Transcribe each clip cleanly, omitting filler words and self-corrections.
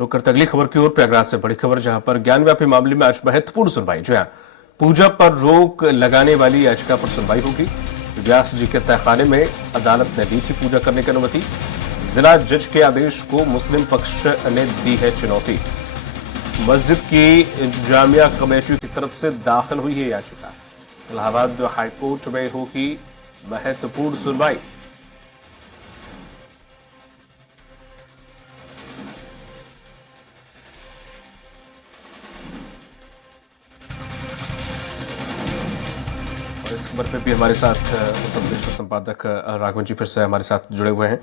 रुक करते अगली खबर की ओर। प्रयागराज से बड़ी खबर, जहां पर ज्ञानव्यापी मामले में आज महत्वपूर्ण सुनवाई। जी हां, पूजा पर रोक लगाने वाली याचिका पर सुनवाई होगी। व्यास जी के तहखाने में अदालत ने दी थी पूजा करने की अनुमति। जिला जज के आदेश को मुस्लिम पक्ष ने दी है चुनौती। मस्जिद की जामिया कमेटी की तरफ से दाखिल हुई है याचिका। इलाहाबाद हाईकोर्ट में होगी महत्वपूर्ण सुनवाई। इस खबर पे भी हमारे साथ उत्तर प्रदेश के संपादक राघवन जी फिर से हमारे साथ जुड़े हुए हैं।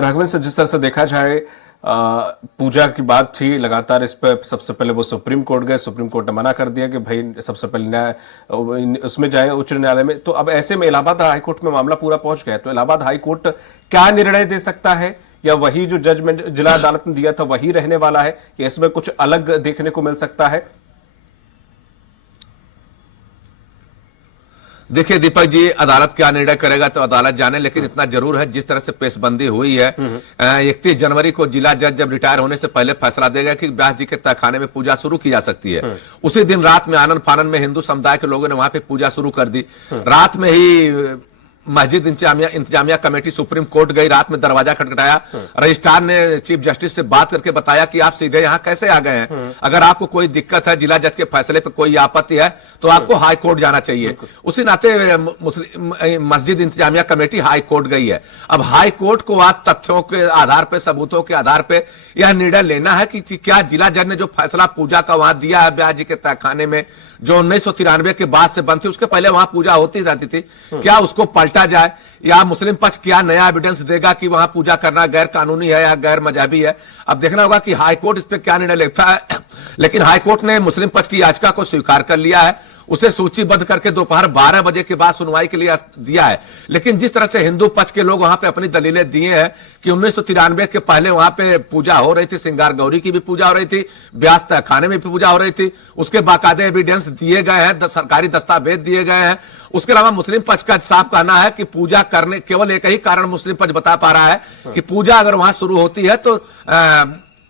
राघवन से, जिस तरह से देखा जाए पूजा की बात थी, लगातार इस पर सबसे पहले वो सुप्रीम कोर्ट गए, सुप्रीम कोर्ट ने मना कर दिया कि भाई सबसे पहले न्याय उसमें जाए उच्च न्यायालय में। तो अब ऐसे में इलाहाबाद हाईकोर्ट में मामला पूरा पहुंच गया। तो इलाहाबाद हाईकोर्ट क्या निर्णय दे सकता है, या वही जो जजमेंट जिला अदालत ने दिया था वही रहने वाला है, या इसमें कुछ अलग देखने को मिल सकता है? देखिए दीपक जी, अदालत क्या निर्णय करेगा तो अदालत जाने, लेकिन इतना जरूर है जिस तरह से पेशबंदी हुई है 31 जनवरी को जिला जज जब रिटायर होने से पहले फैसला देगा कि व्यास जी के तहखाने में पूजा शुरू की जा सकती है। उसी दिन रात में आनंद फानन में हिंदू समुदाय के लोगों ने वहां पे पूजा शुरू कर दी। रात में ही मस्जिद इंतजामिया कमेटी सुप्रीम कोर्ट गई, रात में दरवाजा खटखटाया। रजिस्ट्रार ने चीफ जस्टिस से बात करके बताया कि आप सीधे यहां कैसे आ गए हैं, अगर आपको कोई दिक्कत है, जिला जज के फैसले पर कोई आपत्ति है तो आपको हाई कोर्ट जाना चाहिए। उसी नाते मस्जिद इंतजामिया कमेटी हाई कोर्ट गई है। अब हाई कोर्ट को आज तथ्यों के आधार पर, सबूतों के आधार पर यह निर्णय लेना है कि क्या जिला जज ने जो फैसला पूजा का वहां दिया है व्यास जी के तहखाने में, जो 1993 के बाद से बंद थी, उसके पहले वहां पूजा होती रहती थी, क्या उसको पलटा जाए, या मुस्लिम पक्ष क्या नया एविडेंस देगा कि वहां पूजा करना गैर कानूनी है या गैर मजहबी है। अब देखना होगा कि हाईकोर्ट इस पर क्या निर्णय लेता है। लेकिन हाईकोर्ट ने मुस्लिम पक्ष की याचिका को स्वीकार कर लिया है, उसे सूचीबद्ध करके दोपहर 12 बजे के बाद सुनवाई के लिए दिया है। लेकिन जिस तरह से हिंदू पक्ष के लोग वहां पे अपनी दलीलें दिए हैं कि 1993 के पहले वहां पे पूजा हो रही थी, श्रृंगार गौरी की भी पूजा हो रही थी, व्यास तहखाने में भी पूजा हो रही थी, उसके बाकायदे एविडेंस दिए गए हैं, सरकारी दस्तावेज दिए गए हैं। उसके अलावा मुस्लिम पक्ष का साफ कहना है कि पूजा करने, केवल एक ही कारण मुस्लिम पक्ष बता पा रहा है कि पूजा अगर वहां शुरू होती है तो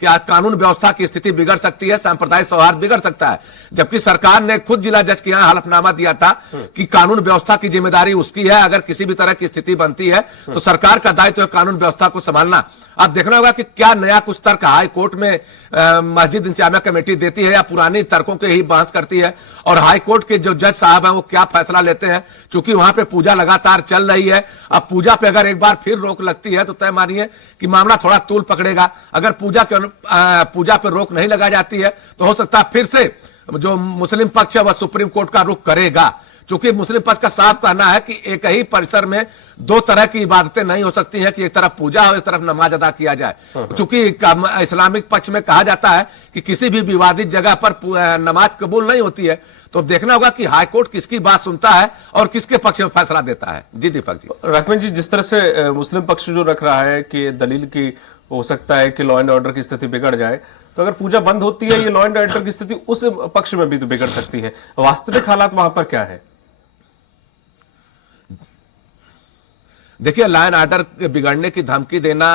क्या कानून व्यवस्था की स्थिति बिगड़ सकती है, सांप्रदायिक सौहार्द बिगड़ सकता है। जबकि सरकार ने खुद जिला जज के यहां हलफनामा दिया था कि कानून व्यवस्था की जिम्मेदारी उसकी है, अगर किसी भी तरह की स्थिति बनती है तो सरकार का दायित्व है कानून व्यवस्था को संभालना। अब देखना होगा कि क्या नया कुछ तर्क हाई कोर्ट में मस्जिद इंतजामिया कमेटी देती है, या पुरानी तर्कों के ही बहस करती है, और हाई कोर्ट के जो जज साहब हैं वो क्या फैसला लेते हैं। चूंकि वहां पे पूजा लगातार चल रही है, अब पूजा पे अगर एक बार फिर रोक लगती है तो तय मानिए कि मामला थोड़ा तूल पकड़ेगा। अगर पूजा पर रोक नहीं लगा जाती है तो हो सकता है फिर से जो मुस्लिम पक्ष है वह सुप्रीम कोर्ट का रुख करेगा। चूंकि मुस्लिम पक्ष का साफ कहना है कि एक ही परिसर में दो तरह की इबादतें नहीं हो सकती हैं कि एक तरफ पूजा हो, एक तरफ नमाज अदा किया जाए। चूंकि इस्लामिक पक्ष में कहा जाता है कि किसी भी विवादित जगह पर नमाज कबूल नहीं होती है। तो देखना होगा कि हाईकोर्ट किसकी बात सुनता है और किसके पक्ष में फैसला देता है। जी दीपक जी। राघवन जी, जिस तरह से मुस्लिम पक्ष जो रख रहा है कि दलील की हो सकता है कि लॉ एंड ऑर्डर की स्थिति बिगड़ जाए, तो अगर पूजा बंद होती है ये लॉ एंड ऑर्डर की स्थिति उस पक्ष में भी तो बिगड़ सकती है। वास्तविक हालात वहां पर क्या है? देखिए, लॉ एंड ऑर्डर बिगड़ने की धमकी देना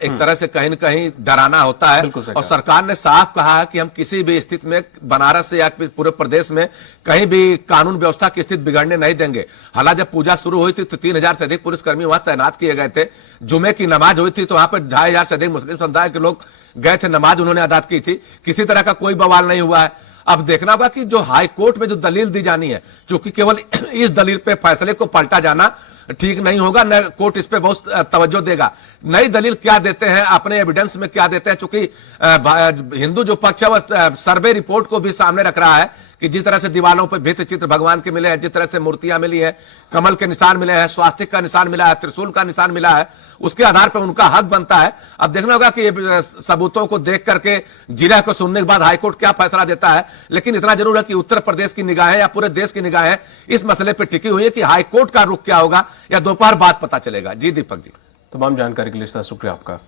एक तरह से कहीं न कहीं डराना होता है। और सरकार ने साफ कहा है कि हम किसी भी स्थिति में बनारस से या पूरे प्रदेश में कहीं भी कानून व्यवस्था की स्थिति बिगड़ने नहीं देंगे। हालांकि जब पूजा शुरू हुई थी तो 3000 से अधिक पुलिसकर्मी वहां तैनात किए गए थे। जुमे की नमाज हुई थी तो वहां पर 2500 से अधिक मुस्लिम समुदाय के लोग गए थे, नमाज उन्होंने अदा की थी। किसी तरह का कोई बवाल नहीं हुआ है। अब देखना होगा कि जो हाई कोर्ट में जो दलील दी जानी है, क्योंकि केवल इस दलील पे फैसले को पलटा जाना ठीक नहीं होगा, न कोर्ट इस पे बहुत तवज्जो देगा। नई दलील क्या देते हैं, अपने एविडेंस में क्या देते हैं। चूंकि हिंदू जो पक्ष है वह सर्वे रिपोर्ट को भी सामने रख रहा है कि जिस तरह से दीवारों पर भित्ति चित्र भगवान के मिले हैं, जिस तरह से मूर्तियां मिली हैं, कमल के निशान मिले हैं, स्वास्तिक का निशान मिला है, त्रिशूल का निशान मिला है, उसके आधार पर उनका हक बनता है। अब देखना होगा कि सबूतों को देख करके जिला को सुनने के बाद हाईकोर्ट क्या फैसला देता है। लेकिन इतना जरूर है कि उत्तर प्रदेश की निगाहें या पूरे देश की निगाहें इस मसले पर टिकी हुई है कि हाईकोर्ट का रुख क्या होगा, या दोपहर बाद पता चलेगा। जी दीपक जी। तमाम जानकारी के लिए शुक्रिया आपका।